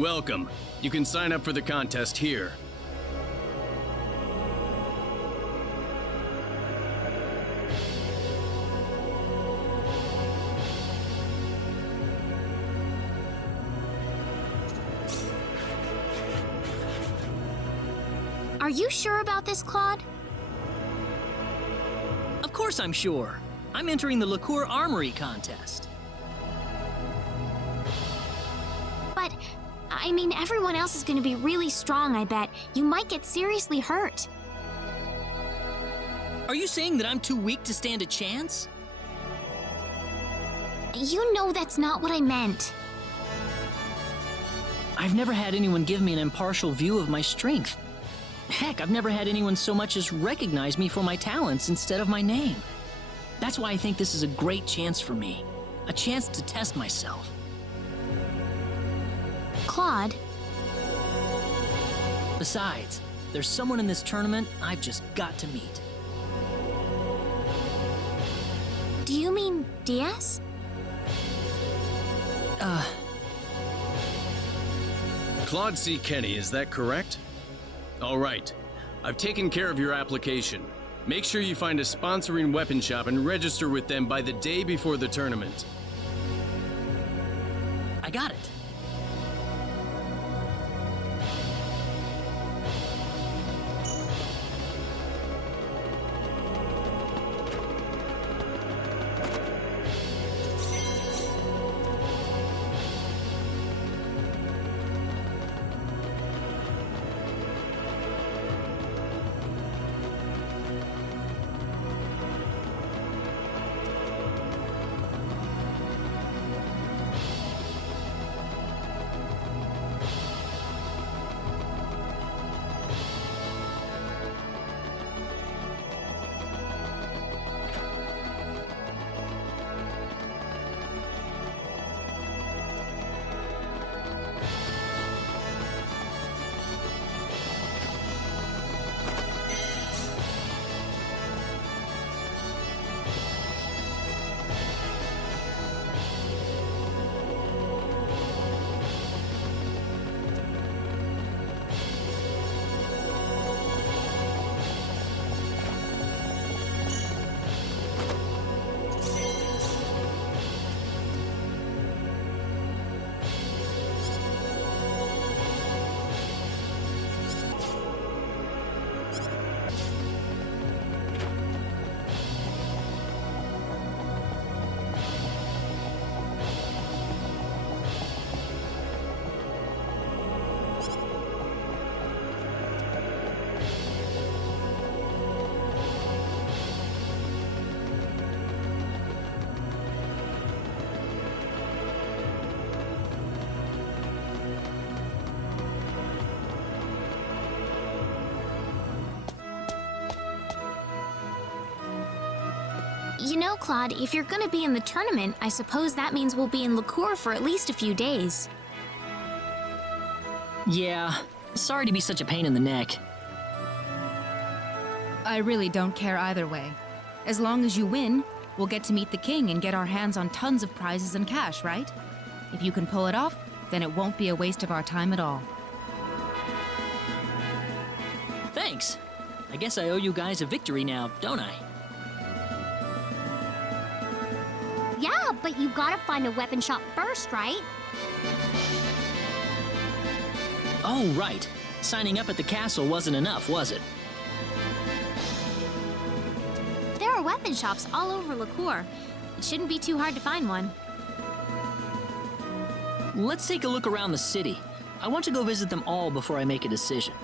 Welcome. You can sign up for the contest here. Are you sure about this, Claude? Of course I'm sure. I'm entering the Liqueur Armory contest. But, I mean, everyone else is gonna be really strong, I bet. You might get seriously hurt. Are you saying that I'm too weak to stand a chance? You know that's not what I meant. I've never had anyone give me an impartial view of my strength. Heck, I've never had anyone so much as recognize me for my talents instead of my name. That's why I think this is a great chance for me. A chance to test myself. Claude, Besides, there's someone in this tournament I've just got to meet. do you mean Diaz? Claude C. Kenny, is that correct? All right. I've taken care of your application. Make sure you find a sponsoring weapon shop and register with them by the day before the tournament. I got it. You know, Claude, if you're gonna be in the tournament, I suppose that means we'll be in Liqueur for at least a few days. Yeah, sorry to be such a pain in the neck. I really don't care either way. As long as you win, we'll get to meet the king and get our hands on tons of prizes and cash, right? If you can pull it off, then it won't be a waste of our time at all. Thanks. I guess I owe you guys a victory now, don't I? Yeah, but you gotta find a weapon shop first, right? Oh, right. Signing up at the castle wasn't enough, was it? There are weapon shops all over Liqueur. It shouldn't be too hard to find one. Let's take a look around the city. I want to go visit them all before I make a decision.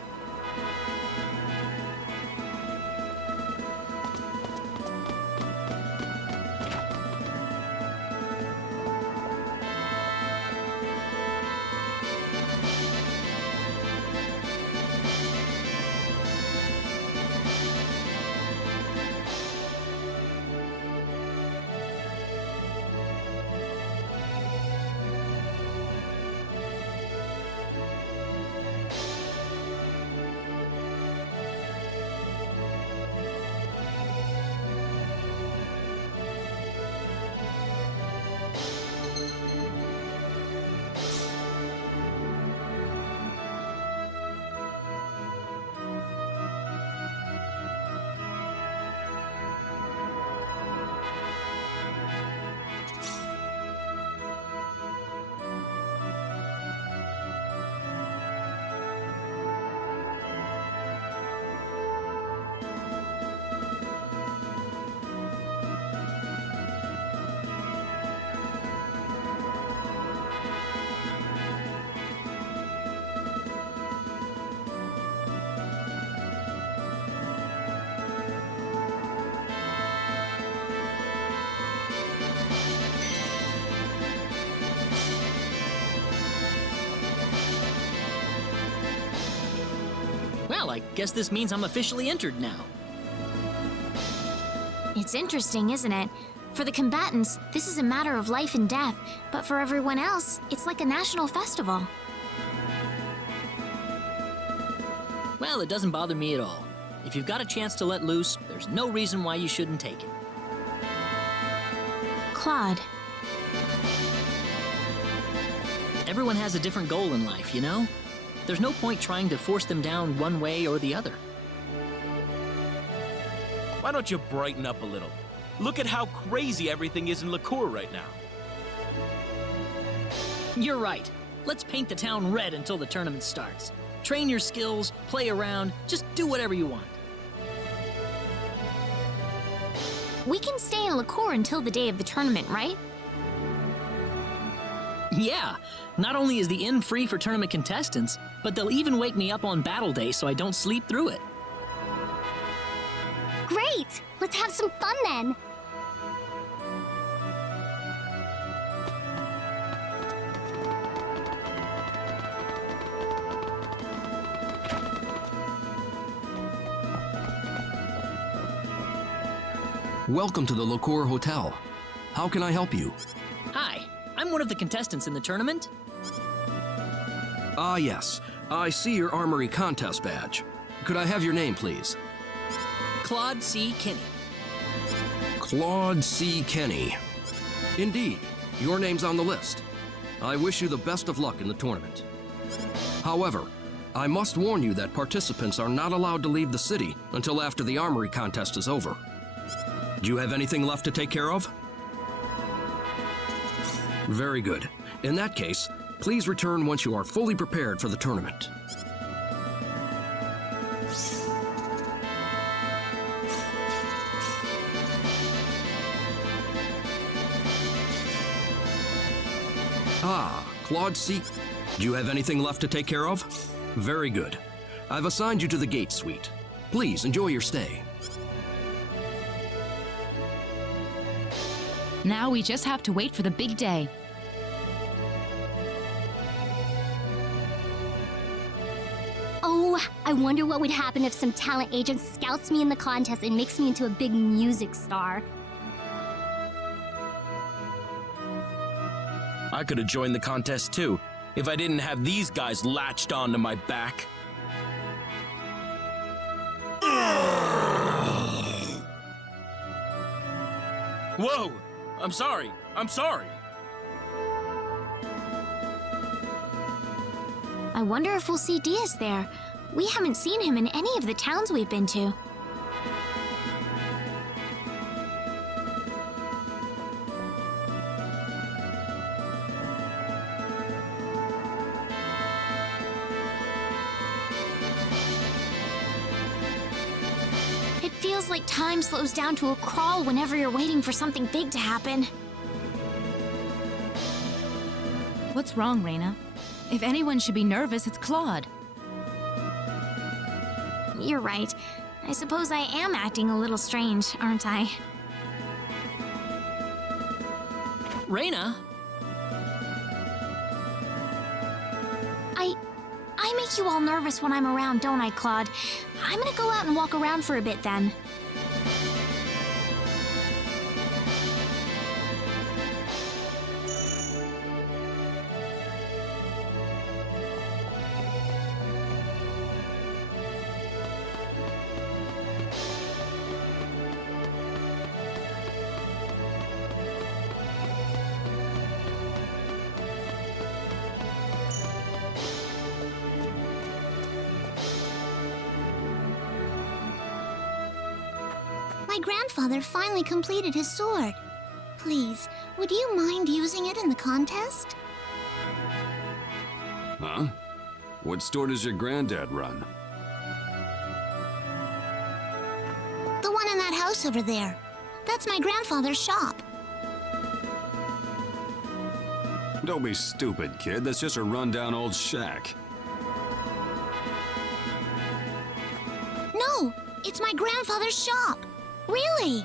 Well, I guess this means I'm officially entered now. It's interesting, isn't it? For the combatants, this is a matter of life and death, but for everyone else, it's like a national festival. Well, it doesn't bother me at all. If you've got a chance to let loose, there's no reason why you shouldn't take it. Claude, Everyone has a different goal in life, you know? There's no point trying to force them down one way or the other. Why don't you brighten up a little? Look at how crazy everything is in LaCour right now. You're right. Let's paint the town red until the tournament starts. Train your skills, play around, just do whatever you want. we can stay in LaCour until the day of the tournament, right? Yeah, not only is the inn free for tournament contestants, but they'll even wake me up on battle day so I don't sleep through it. Great! Let's have some fun then! Welcome to the LaCour Hotel. How can I help you? Hi, I'm one of the contestants in the tournament. Ah, yes. I see your Armory contest badge. Could I have your name, please? Claude C. Kinney. Claude C. Kenny. Indeed, your name's on the list. I wish you the best of luck in the tournament. However, I must warn you that participants are not allowed to leave the city until after the Armory contest is over. Do you have anything left to take care of? Very good. In that case, please return once you are fully prepared for the tournament. Ah, Claude C. Do you have anything left to take care of? Very good. I've assigned you to the gate suite. Please enjoy your stay. Now we just have to wait for the big day. Oh, I wonder what would happen if some talent agent scouts me in the contest and makes me into a big music star. I could have joined the contest too, if I didn't have these guys latched onto my back. Whoa! I'm sorry. I'm sorry. I wonder if we'll see Diaz there. We haven't seen him in any of the towns we've been to. It feels like time slows down to a crawl whenever you're waiting for something big to happen. What's wrong, Reina? If anyone should be nervous, it's Claude. You're right. I suppose I am acting a little strange, aren't I? Reina? I make you all nervous when I'm around, don't I, Claude? I'm gonna go out and walk around for a bit then. My grandfather finally completed his sword. Please, would you mind using it in the contest? Huh? What store does your granddad run? The one in that house over there. That's my grandfather's shop. Don't be stupid, kid. That's just a rundown old shack. No, it's my grandfather's shop. Really?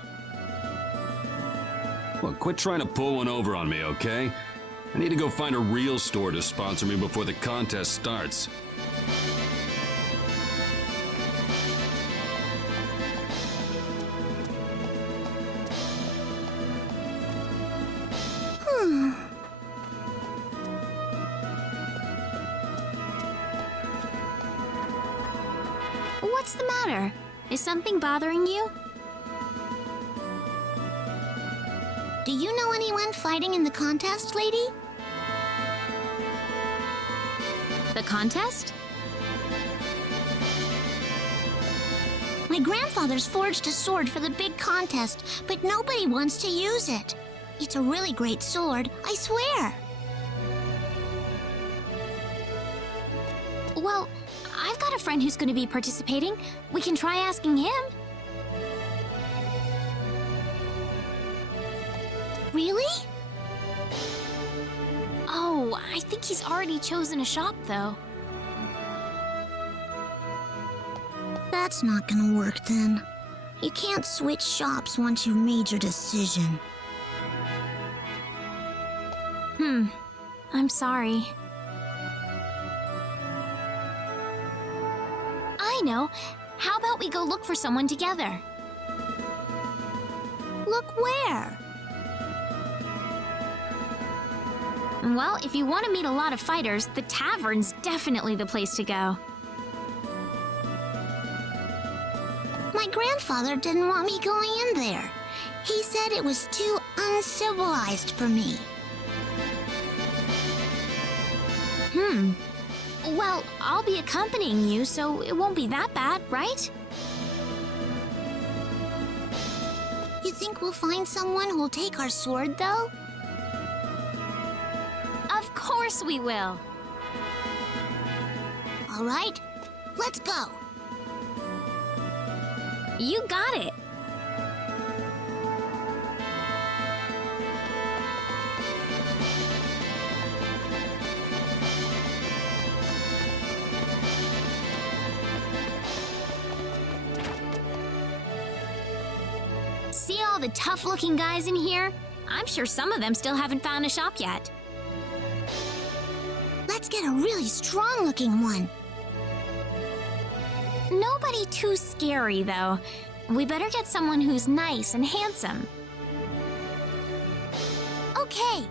Well, quit trying to pull one over on me, okay? I need to go find a real store to sponsor me before the contest starts. What's the matter? Is something bothering you? Do you know anyone fighting in the contest, lady? The contest? My grandfather's forged a sword for the big contest, but nobody wants to use it. It's a really great sword, I swear. Well, I've got a friend who's going to be participating. We can try asking him. Really? Oh, I think he's already chosen a shop, though. That's not gonna work then. You can't switch shops once you've made your decision. I'm sorry. I know. How about we go look for someone together? Look where? Well, if you want to meet a lot of fighters, the tavern's definitely the place to go. My grandfather didn't want me going in there. He said it was too uncivilized for me. Well, I'll be accompanying you, so it won't be that bad, right? You think we'll find someone who'll take our sword, though? Of course we will. All right, let's go. You got it. See all the tough-looking guys in here? I'm sure some of them still haven't found a shop yet. Let's get a really strong-looking one. Nobody too scary, though. We better get someone who's nice and handsome. Okay.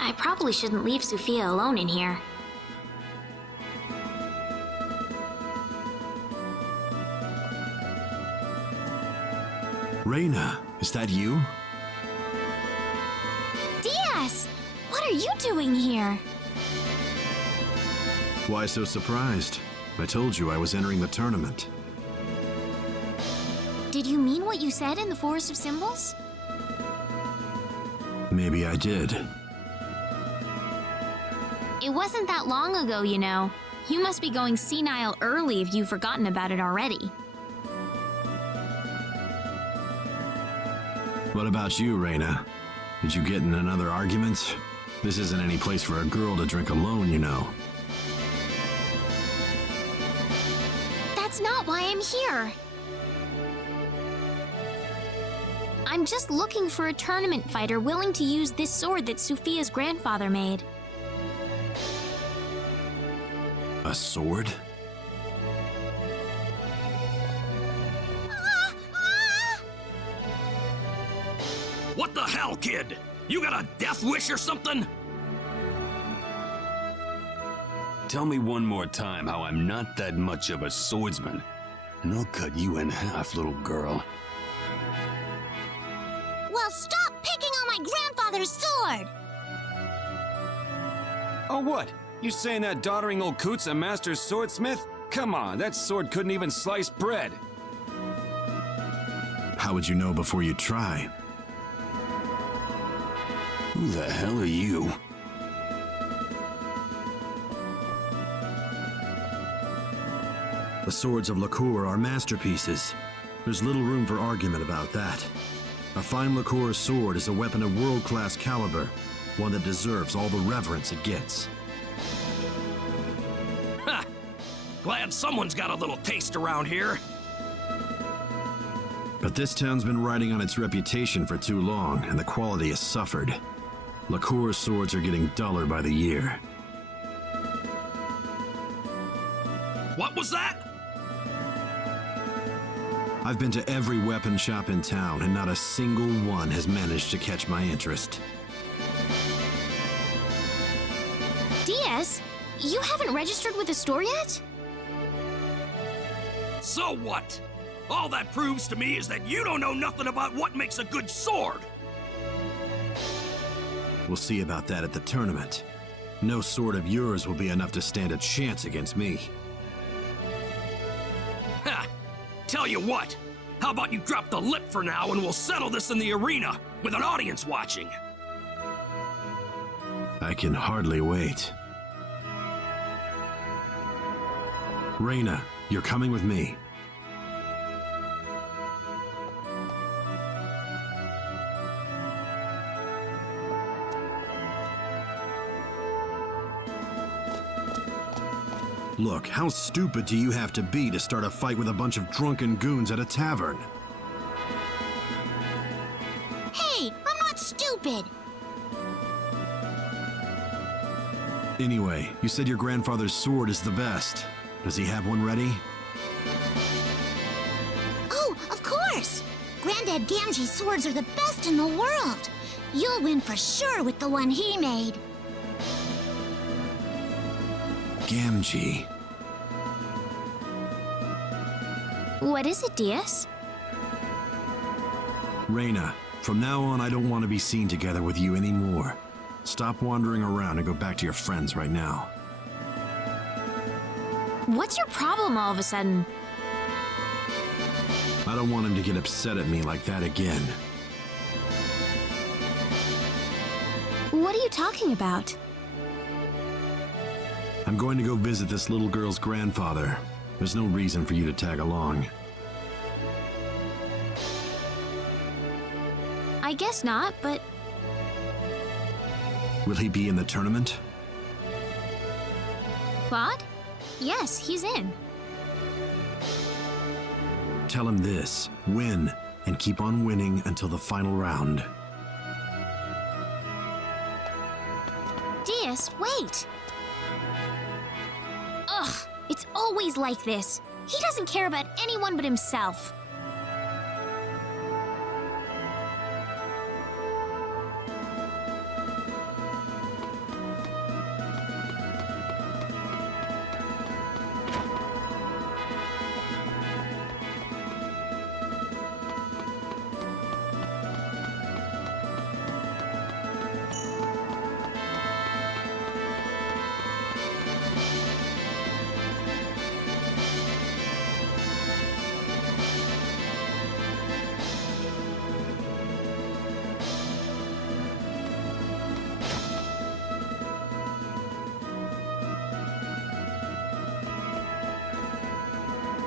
I probably shouldn't leave Sophia alone in here. Reina, is that you? Diaz! What are you doing here? Why so surprised? I told you I was entering the tournament. Did you mean what you said in the Forest of Symbols? Maybe I did. It wasn't that long ago, you know. You must be going senile early if you've forgotten about it already. What about you, Reina? Did you get in another argument? This isn't any place for a girl to drink alone, you know. That's not why I'm here. I'm just looking for a tournament fighter willing to use this sword that Sophia's grandfather made. A sword? What the hell, kid? You got a death wish or something? Tell me one more time how I'm not that much of a swordsman, and I'll cut you in half, little girl. Well, stop picking on my grandfather's sword! Oh, what? You saying that doddering old coot's a master swordsmith? Come on, that sword couldn't even slice bread. How would you know before you try? Who the hell are you? The swords of Liqueur are masterpieces. There's little room for argument about that. A fine Liqueur sword is a weapon of world-class caliber, one that deserves all the reverence it gets. Ha! Glad someone's got a little taste around here. But this town's been riding on its reputation for too long, and the quality has suffered. LaCour's swords are getting duller by the year. What was that? I've been to every weapon shop in town, and not a single one has managed to catch my interest. Diaz, you haven't registered with the store yet? So what? All that proves to me is that you don't know nothing about what makes a good sword. We'll see about that at the tournament. No sword of yours will be enough to stand a chance against me. Ha! Tell you what, how about you drop the lip for now and we'll settle this in the arena with an audience watching? I can hardly wait. Reina, you're coming with me. Look, how stupid do you have to be to start a fight with a bunch of drunken goons at a tavern? Hey, I'm not stupid. Anyway, you said your grandfather's sword is the best. Does he have one ready? Oh, of course. Granddad Gamgee's swords are the best in the world. You'll win for sure with the one he made. Gamgee. What is it, Diaz? Reina, from now on I don't want to be seen together with you anymore. Stop wandering around and go back to your friends right now. What's your problem all of a sudden? I don't want him to get upset at me like that again. What are you talking about? I'm going to go visit this little girl's grandfather. There's no reason for you to tag along. I guess not, but Will he be in the tournament? Claude? Yes, he's in. Tell him this: win, and keep on winning until the final round. Diaz, wait! Ugh, it's always like this. He doesn't care about anyone but himself.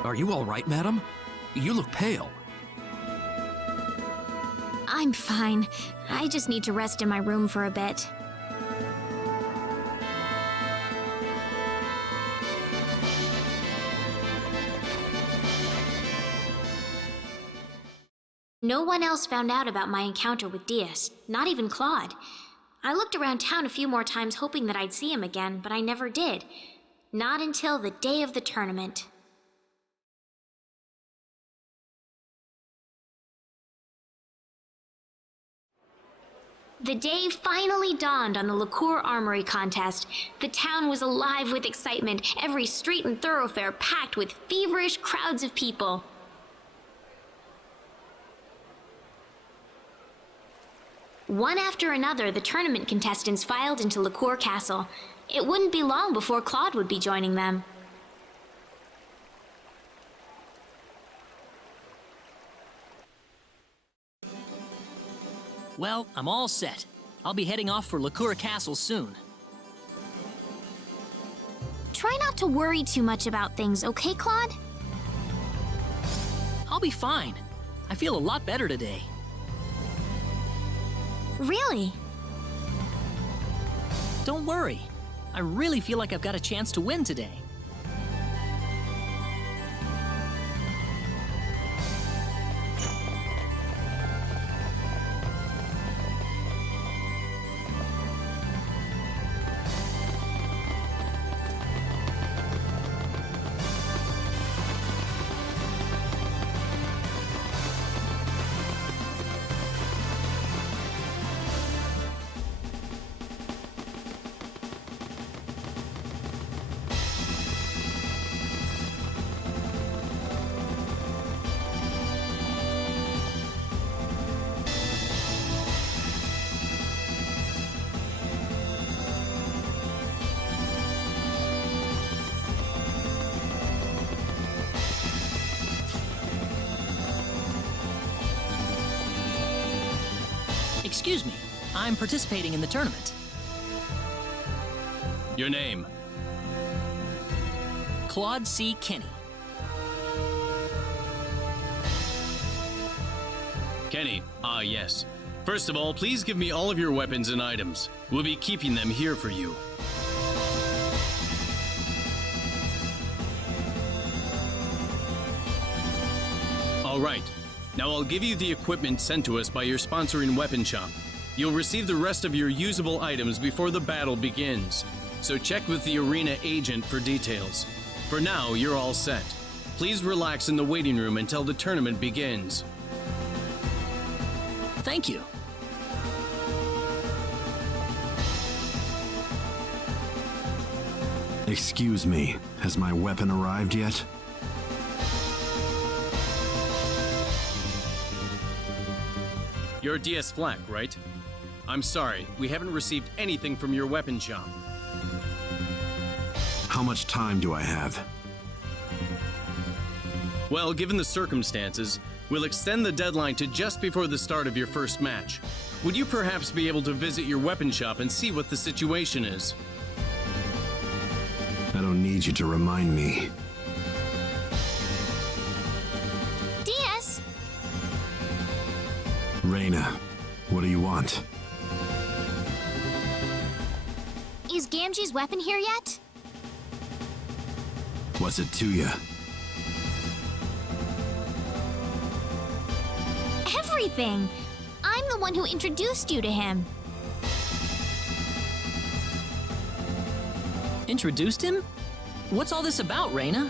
Are you all right, madam? You look pale. I'm fine. I just need to rest in my room for a bit. No one else found out about my encounter with Diaz, not even Claude. I looked around town a few more times hoping that I'd see him again, but I never did. Not until the day of the tournament. The day finally dawned on the LaCour Armory contest. The town was alive with excitement, every street and thoroughfare packed with feverish crowds of people. One after another, the tournament contestants filed into LaCour Castle. It wouldn't be long before Claude would be joining them. Well, I'm all set. I'll be heading off for LaCour Castle soon. Try not to worry too much about things, okay, Claude? I'll be fine. I feel a lot better today. Really? Don't worry. I really feel like I've got a chance to win today. Excuse me, I'm participating in the tournament. Your name? Claude C. Kenny. Kenny. Ah, yes. First of all, please give me all of your weapons and items. We'll be keeping them here for you. All right. Now I'll give you the equipment sent to us by your sponsoring weapon shop. You'll receive the rest of your usable items before the battle begins, so check with the arena agent for details. For now, you're all set. Please relax in the waiting room until the tournament begins. Thank you. Excuse me, has my weapon arrived yet? You're DS Flak, right? I'm sorry, we haven't received anything from your weapon shop. How much time do I have? Well, given the circumstances, we'll extend the deadline to just before the start of your first match. Would you perhaps be able to visit your weapon shop and see what the situation is? I don't need you to remind me. DS! Reyna, what do you want? Is Gamgee's weapon here yet? What's it to you? Everything! I'm the one who introduced you to him. Introduced him? What's all this about, Reyna?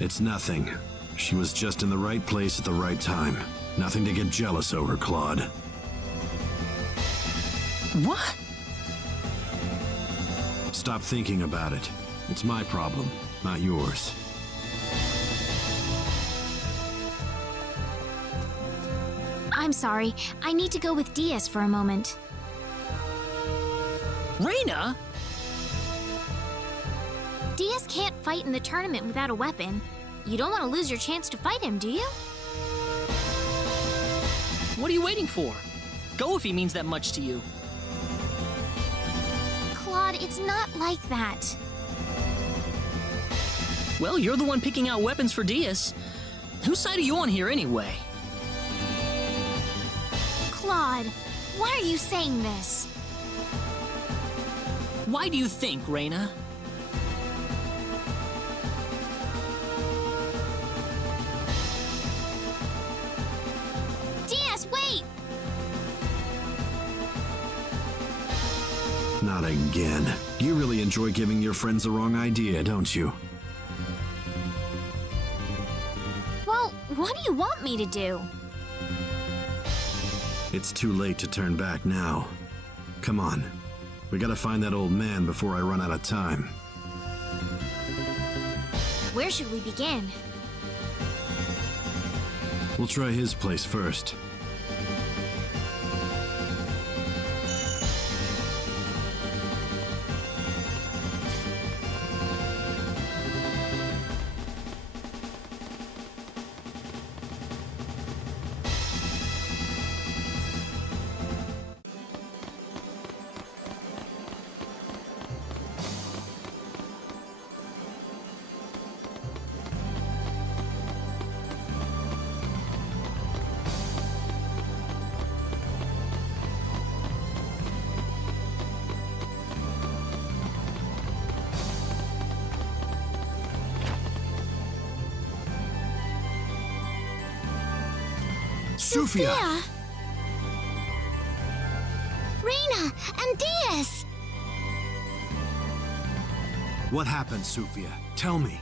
It's nothing. She was just in the right place at the right time. Nothing to get jealous over, Claude. What? Stop thinking about it. It's my problem, not yours. I'm sorry. I need to go with DS for a moment. Reyna? DS can't fight in the tournament without a weapon. You don't want to lose your chance to fight him, do you? What are you waiting for? Go if he means that much to you. Claude, it's not like that. Well, you're the one picking out weapons for Diaz. Whose side are you on here anyway? Claude, why are you saying this? Why do you think, Reyna? DS, wait! Not again. You really enjoy giving your friends the wrong idea, don't you? Well, what do you want me to do? It's too late to turn back now. Come on. We gotta find that old man before I run out of time. Where should we begin? We'll try his place first. Sophia! Reyna and DS! What happened, Sophia? Tell me.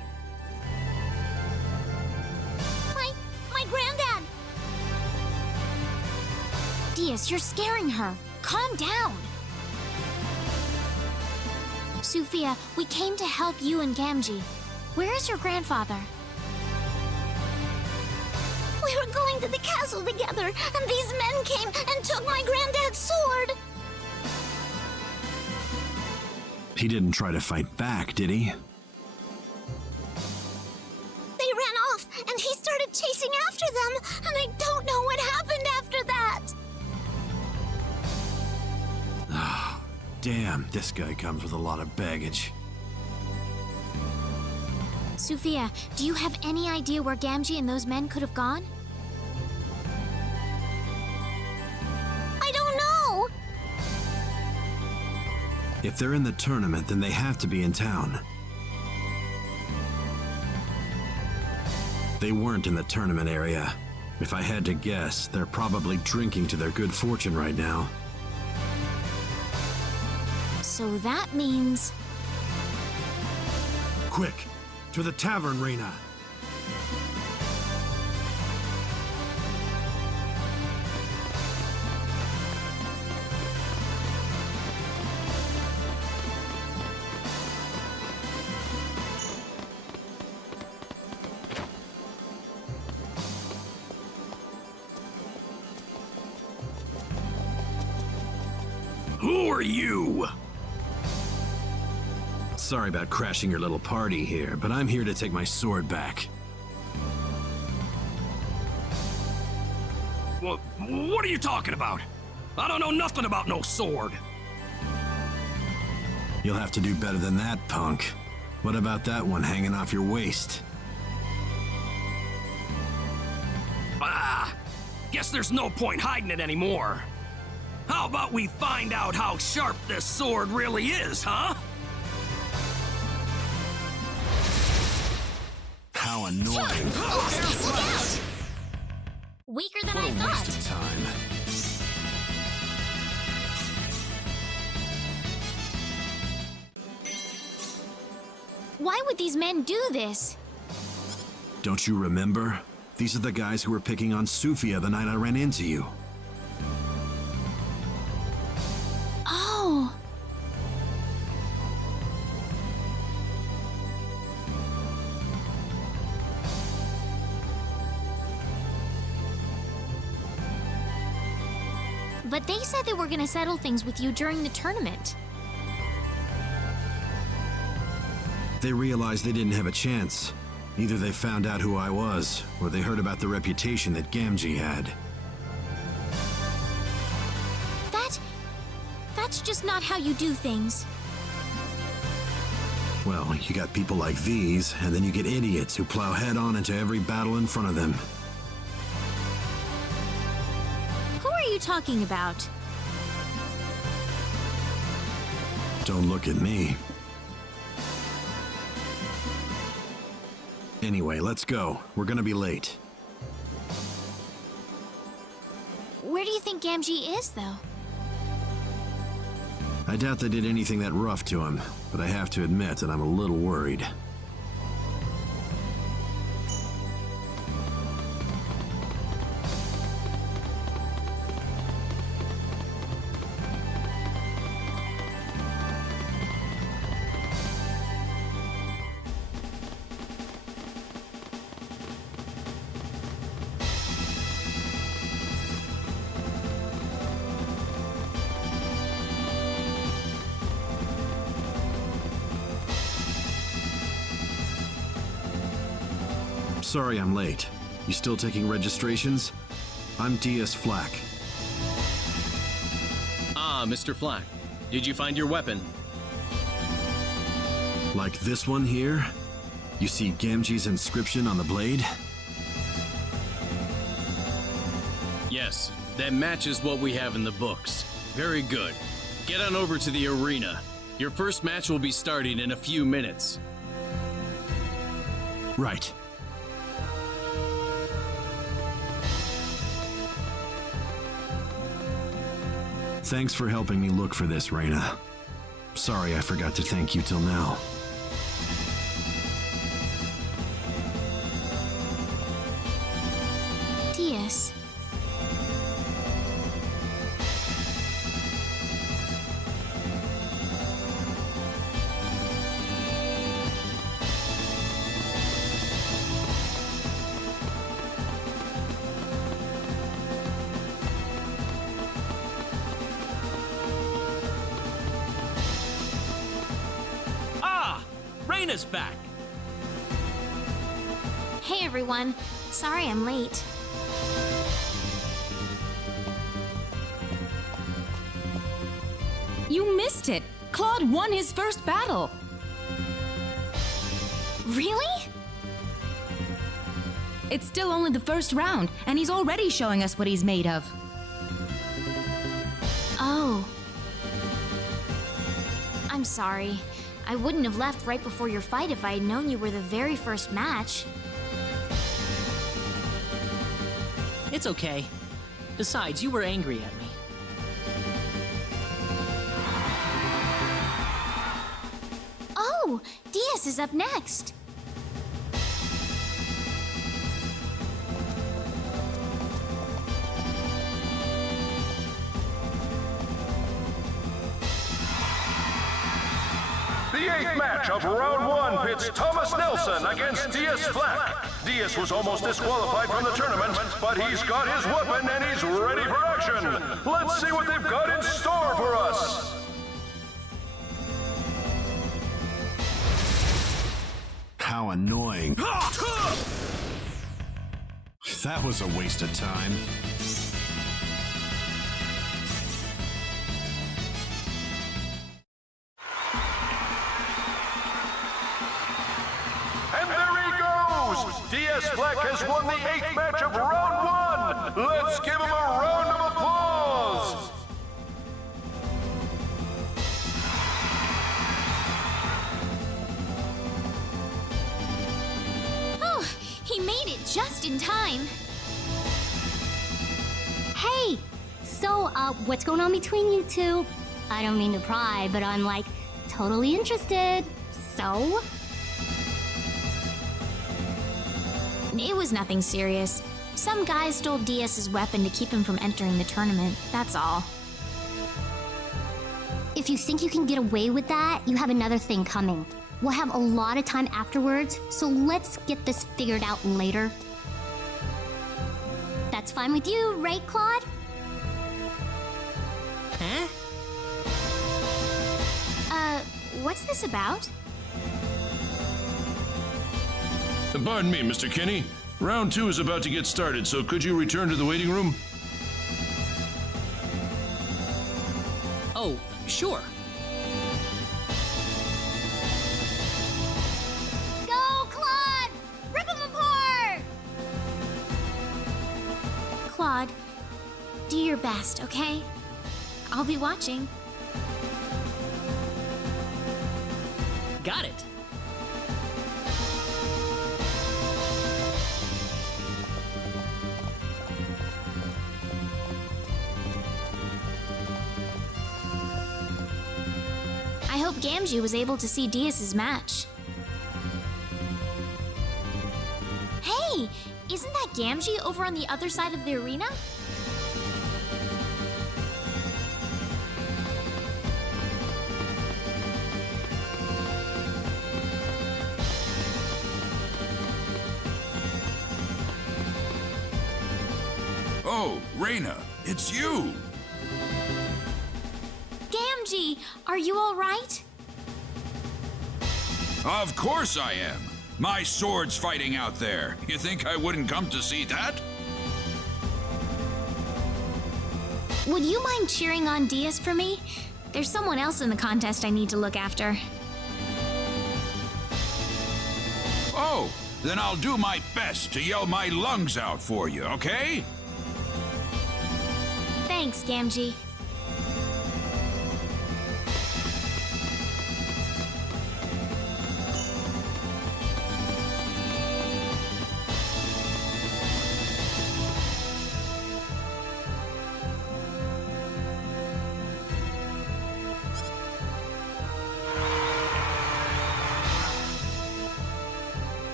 My granddad! DS, you're scaring her. Calm down. Sophia, we came to help you and Gamgee. Where is your grandfather? We were going to the castle together, and these men came and took my granddad's sword! He didn't try to fight back, did he? They ran off, and he started chasing after them! and I don't know what happened after that. Damn, this guy comes with a lot of baggage. Sophia, do you have any idea where Gamgee and those men could have gone? I don't know. If they're in the tournament, then they have to be in town. They weren't in the tournament area. If I had to guess, they're probably drinking to their good fortune right now. So that means... Quick, to the tavern, Reina. Who are you? Sorry about crashing your little party here, but I'm here to take my sword back. What are you talking about? I don't know nothing about no sword. You'll have to do better than that, punk. What about that one hanging off your waist? Guess there's no point hiding it anymore. How about we find out how sharp this sword really is, huh? How annoying. Weaker than What I a thought. waste of time. Why would these men do this? Don't you remember? These are the guys who were picking on Sophia the night I ran into you. Oh. But they said they were gonna settle things with you during the tournament. They realized they didn't have a chance. Either they found out who I was, or they heard about the reputation that Gamgee had. That's just not how you do things. Well, you got people like these, and then you get idiots who plow head-on into every battle in front of them. Who are you talking about? Don't look at me. Anyway, let's go. We're gonna be late. Where do you think Gamgee is, though? I doubt they did anything that rough to him, but I have to admit that I'm a little worried. Sorry I'm late. You still taking registrations? I'm D.S. Flack. Ah, Mr. Flack. Did you find your weapon? Like this one here? You see Gamgee's inscription on the blade? Yes, that matches what we have in the books. Very good. Get on over to the arena. Your first match will be starting in a few minutes. Right. Thanks for helping me look for this, Reina. Sorry I forgot to thank you till now. Diaz. Reina's back. Hey everyone. Sorry I'm late. You missed it! Claude won his first battle! Really? It's still only the first round, and he's already showing us what he's made of. Oh. I'm sorry. I wouldn't have left right before your fight if I had known you were the very first match. It's okay. Besides, you were angry at me. Oh, Diaz is up next. The 8th match of round 1 pits Thomas Nelson against Diaz Flack. Diaz was almost disqualified from the tournament, but he's got his weapon and he's ready for action. Let's see what they've got in store for us. How annoying. That was a waste of time. And there he goes! Diaz Flack has won the 8th match of round 1! Let's give him a round of applause! Oh, he made it just in time. Hey! So, what's going on between you two? I don't mean to pry, but I'm like, totally interested. So? It was nothing serious. Some guy stole Diaz's weapon to keep him from entering the tournament, that's all. If you think you can get away with that, you have another thing coming. We'll have a lot of time afterwards, so let's get this figured out later. That's fine with you, right, Claude? Huh? What's this about? Pardon me, Mr. Kenny. Round 2 is about to get started, so could you return to the waiting room? Oh, sure. Go, Claude! Rip him apart! Claude, do your best, okay? I'll be watching. Got it. I hope Gamgee was able to see Diaz's match. Hey, isn't that Gamgee over on the other side of the arena? Oh, Reina, it's you! Gamgee, are you all right? Of course I am. My sword's fighting out there. You think I wouldn't come to see that? Would you mind cheering on Diaz for me? There's someone else in the contest I need to look after. Oh, then I'll do my best to yell my lungs out for you, okay? Thanks, Gamgee.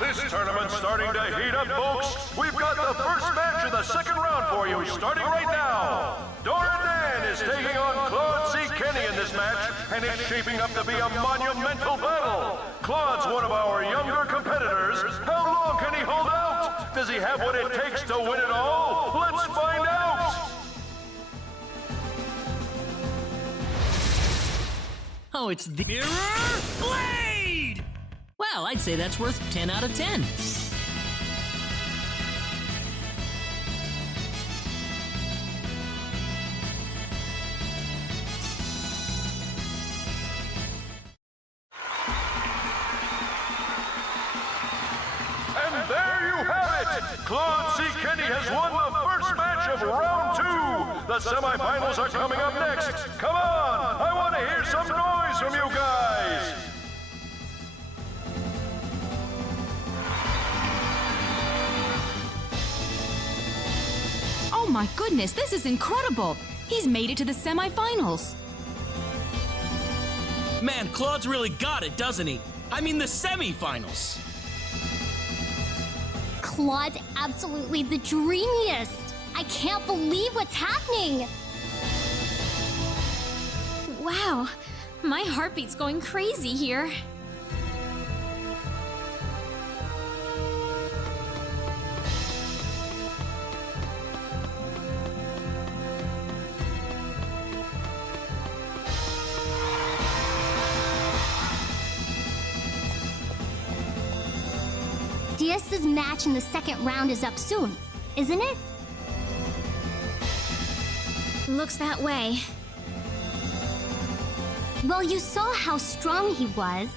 This tournament's starting to heat up, folks. We've got the first match of the second round for you, starting right now. Dora Dan is taking on Claude C. Kenny in this match, and it's shaping up to be a monumental battle. Claude's one of our younger competitors. How long can he hold out? Does he have what it takes to win it all? Let's find out! Oh now it's the Mirror Blade! Well, I'd say that's worth 10 out of 10. And there you have it! Claude C. Kenny has won the first match of round 2! The semifinals are coming up next! Come on! I want to hear some noise from you guys! Oh my goodness, this is incredible! He's made it to the semifinals. Man, Claude's really got it, doesn't he? I mean, the semifinals. Claude's absolutely the dreamiest! I can't believe what's happening! Wow, my heartbeat's going crazy here. Diaz's match in the second round is up soon, isn't it? Looks that way. Well, you saw how strong he was.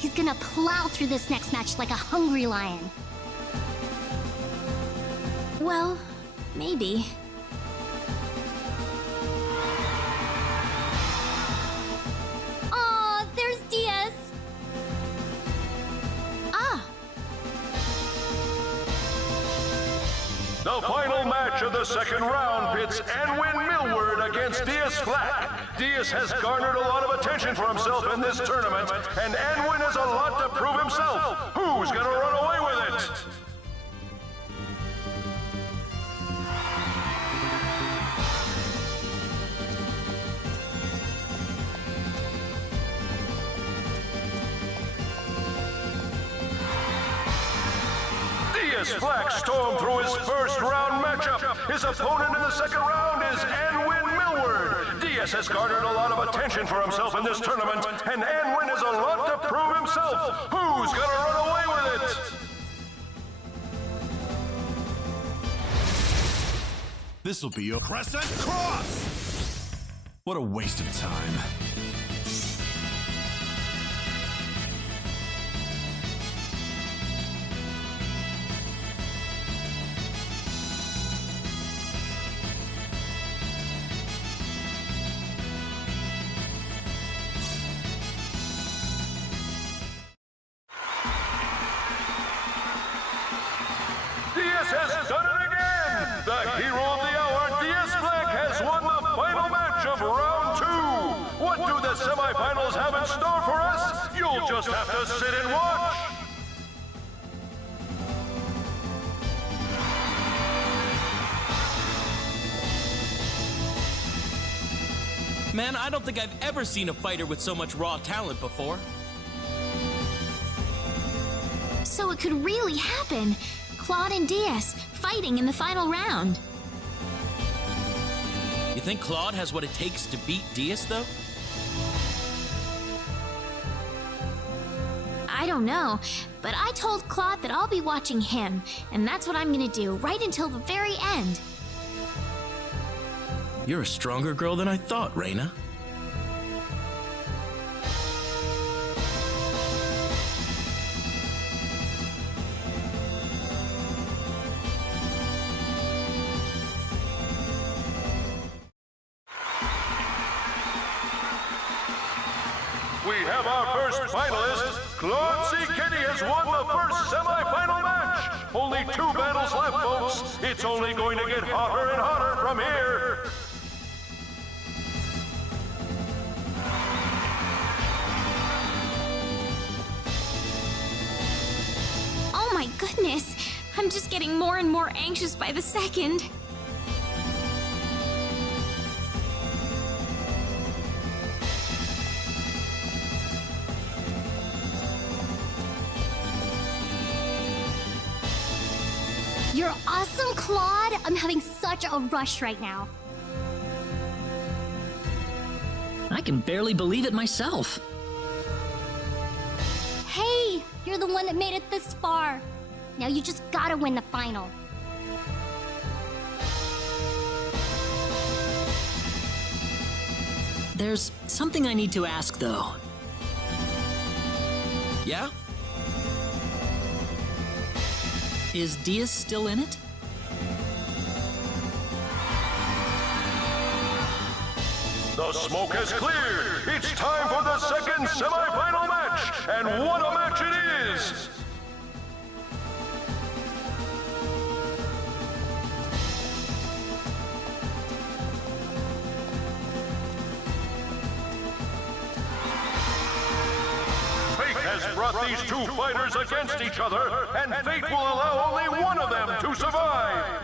He's gonna plow through this next match like a hungry lion. Well, maybe. Aw, there's Diaz! Ah! The final match of the second round pits Anwin Millward against Diaz Flack. Diaz has garnered a lot of attention for himself in this tournament, and Anwin has a lot to prove himself. Who's gonna run away with it? Diaz Flack stormed through his first round matchup. His opponent in the second round is Anwin Millward. Diaz has garnered a lot of attention for himself in this tournament, and Anwin has a lot to prove himself. Who's gonna run away with it? This'll be your Crescent Cross! What a waste of time. Diaz has done it again! The hero of the hour, Diaz Flack, has won the final match of round 2! What do the semifinals have in store for us? You'll just have to sit and watch! Man, I don't think I've ever seen a fighter with so much raw talent before. So it could really happen. Claude and Diaz fighting in the final round. You think Claude has what it takes to beat Diaz, though? I don't know, but I told Claude that I'll be watching him, and that's what I'm gonna do right until the very end. You're a stronger girl than I thought, Reina. We have our first finalist. Claude C. Kenny has won the first semi-final match. Only 2 battles left, folks. It's only going to get hotter and hotter from here. Oh my goodness, I'm just getting more and more anxious by the second. You're awesome, Claude! I'm having such a rush right now. I can barely believe it myself. You're the one that made it this far. Now you just gotta win the final. There's something I need to ask, though. Yeah? Is Diaz still in it? The smoke has cleared. It's time for the second semifinal match, and what a match it is! Fate has brought these two fighters against each other, and fate will allow only one of them to survive.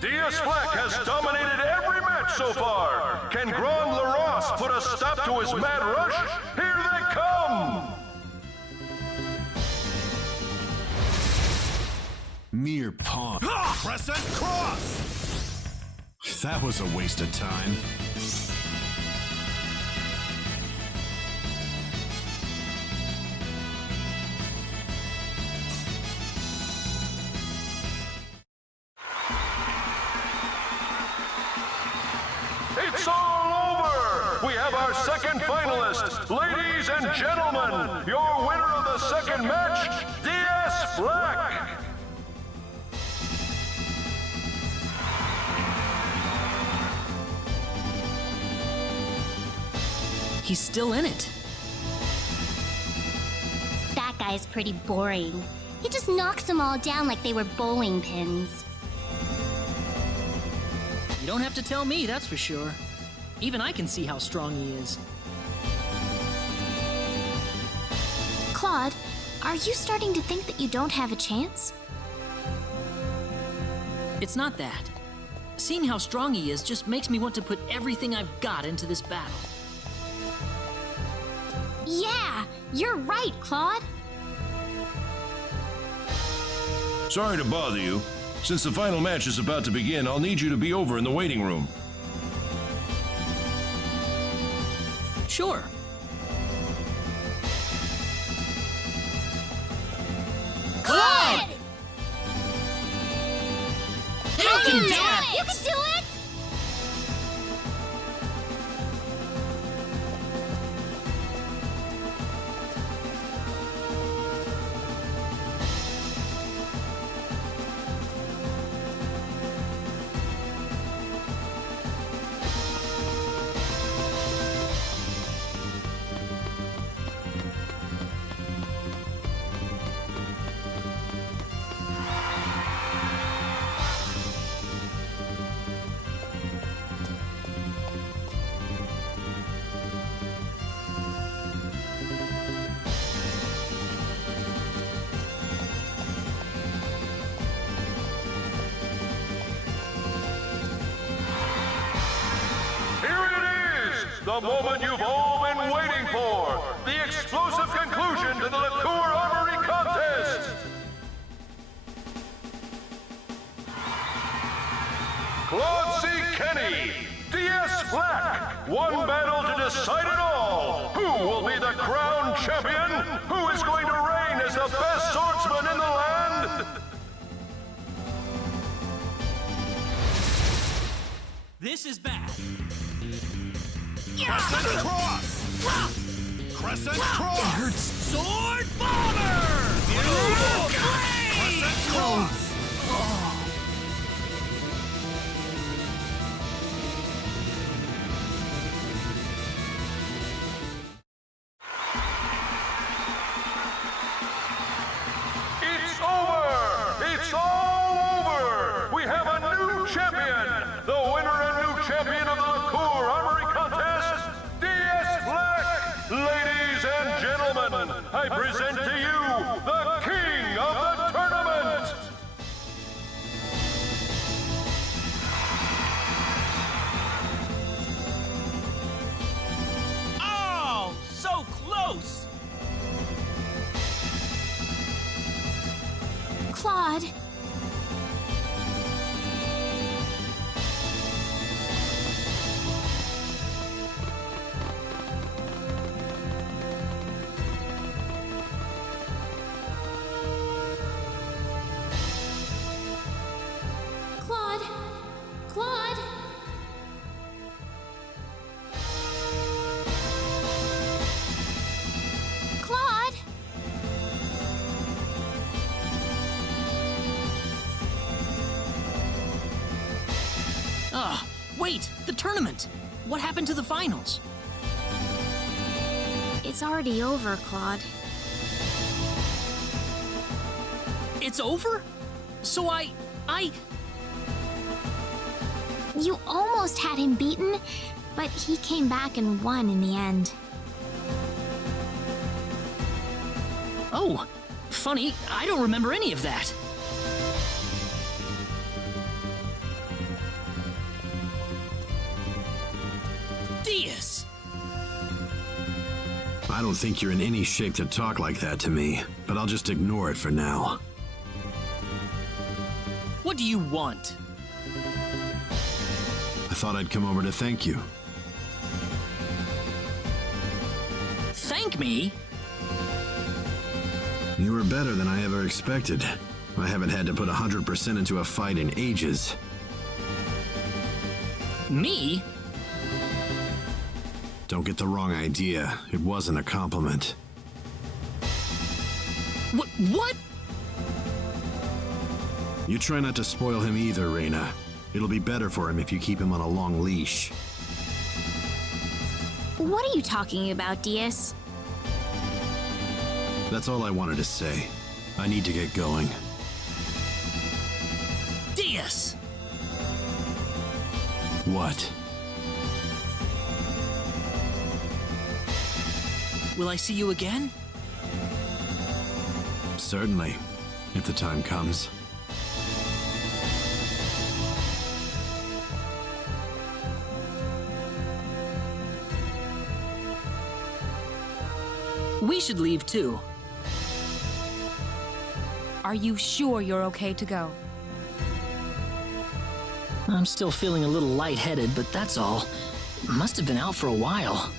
Diaz Black has dominated every match so far. Can Grand Laros put a stop to his mad rush? Here they come! Mere pawn. Crescent cross! That was a waste of time. It's all over! We have our second finalist. Ladies and gentlemen, your winner of the second match, Diaz Black! He's still in it. That guy's pretty boring. He just knocks them all down like they were bowling pins. You don't have to tell me, that's for sure. Even I can see how strong he is. Claude, are you starting to think that you don't have a chance? It's not that. Seeing how strong he is just makes me want to put everything I've got into this battle. Yeah, you're right, Claude. Sorry to bother you. Since the final match is about to begin, I'll need you to be over in the waiting room. Sure. Claude! You can do it! You can do it! The moment you've all been waiting for! The explosive conclusion to the Liqueur Armory contest! Claude C. Kenny, Diaz Black, one battle to decide it all! Who will be the crowned champion? Who is going to reign as the best swordsman in the land? This is bad. Crescent cross! Crescent cross! It hurts. Sword bomber! Crescent cross! It's over! It's all over! We have a new champion! The winner and new champion of the Liqueur Armory contest, Diaz Black! Ladies and gentlemen, I present to you the king of the tournament! Oh, so close! Claude. Wait, the tournament! What happened to the finals? It's already over, Claude. It's over? So I... You almost had him beaten, but he came back and won in the end. Oh, funny, I don't remember any of that. Diaz! I don't think you're in any shape to talk like that to me, but I'll just ignore it for now. What do you want? I thought I'd come over to thank you. Thank me? You were better than I ever expected. I haven't had to put 100% into a fight in ages. Me? Don't get the wrong idea. It wasn't a compliment. What? You try not to spoil him either, Reina. It'll be better for him if you keep him on a long leash. What are you talking about, Diaz? That's all I wanted to say. I need to get going. Diaz! What? Will I see you again? Certainly, if the time comes. We should leave too. Are you sure you're okay to go? I'm still feeling a little lightheaded, but that's all. Must have been out for a while.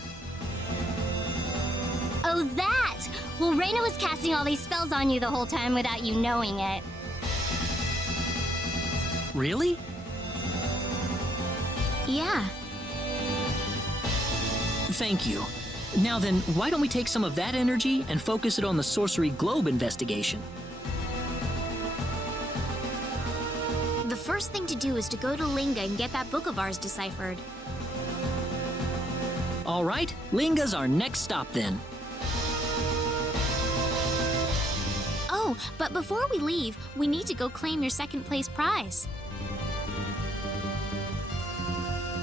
Oh, that! Well, Reina was casting all these spells on you the whole time without you knowing it. Really? Yeah. Thank you. Now then, why don't we take some of that energy and focus it on the Sorcery Globe investigation? The first thing to do is to go to Linga and get that book of ours deciphered. All right, Linga's our next stop then. Oh, but before we leave, we need to go claim your second place prize.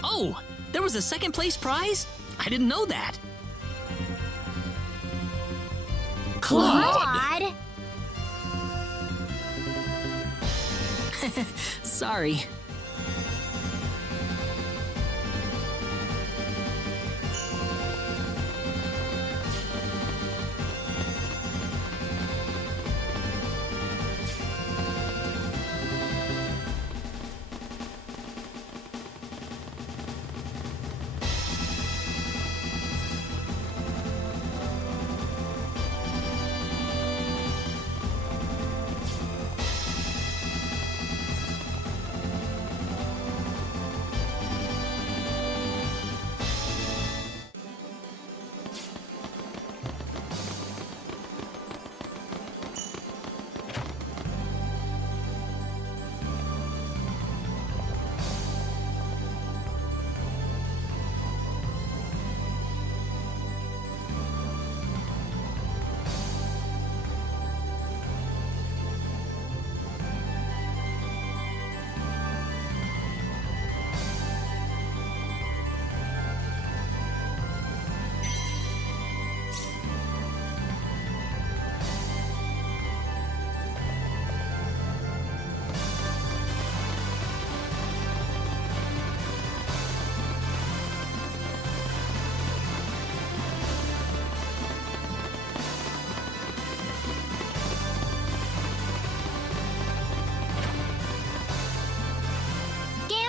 Oh, there was a second place prize? I didn't know that. Claude! Sorry.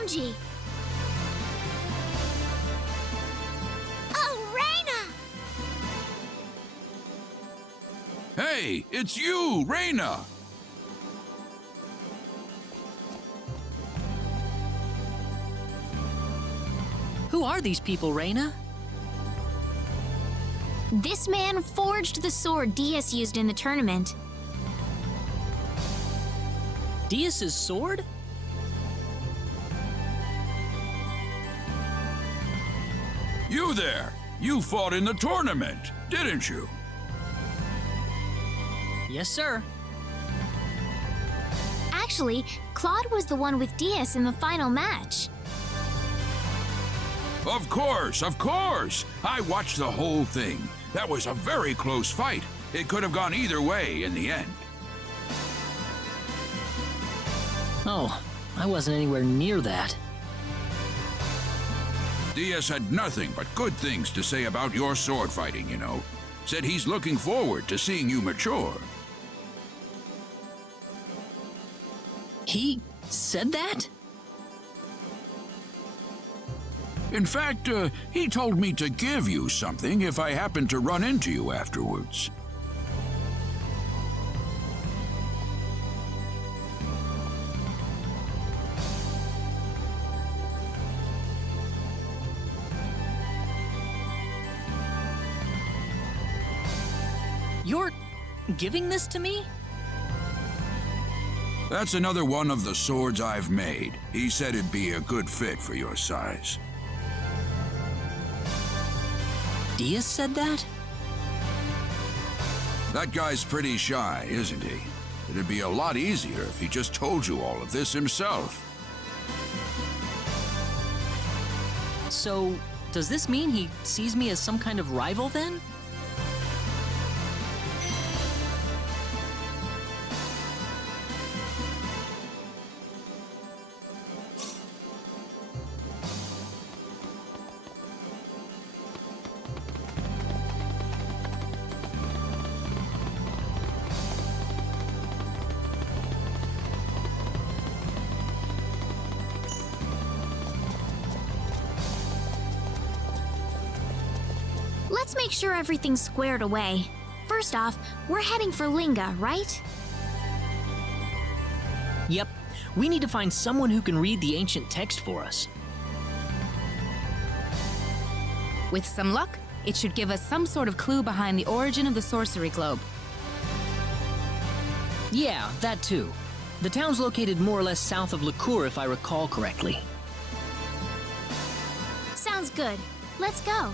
Gamgee! Oh, Reina! Hey, it's you, Reina! Who are these people, Reina? This man forged the sword Diaz used in the tournament. Diaz's sword? You there! You fought in the tournament, didn't you? Yes, sir. Actually, Claude was the one with Diaz in the final match. Of course, of course! I watched the whole thing. That was a very close fight. It could have gone either way in the end. Oh, I wasn't anywhere near that. Diaz had nothing but good things to say about your sword fighting, you know. Said he's looking forward to seeing you mature. He said that? In fact, he told me to give you something if I happen to run into you afterwards. You're giving this to me? That's another one of the swords I've made. He said it'd be a good fit for your size. Diaz said that? That guy's pretty shy, isn't he? It'd be a lot easier if he just told you all of this himself. So, does this mean he sees me as some kind of rival then? Let's make sure everything's squared away. First off, we're heading for Linga, right? Yep. We need to find someone who can read the ancient text for us. With some luck, it should give us some sort of clue behind the origin of the sorcery globe. Yeah, that too. The town's located more or less south of Lacour, if I recall correctly. Sounds good. Let's go.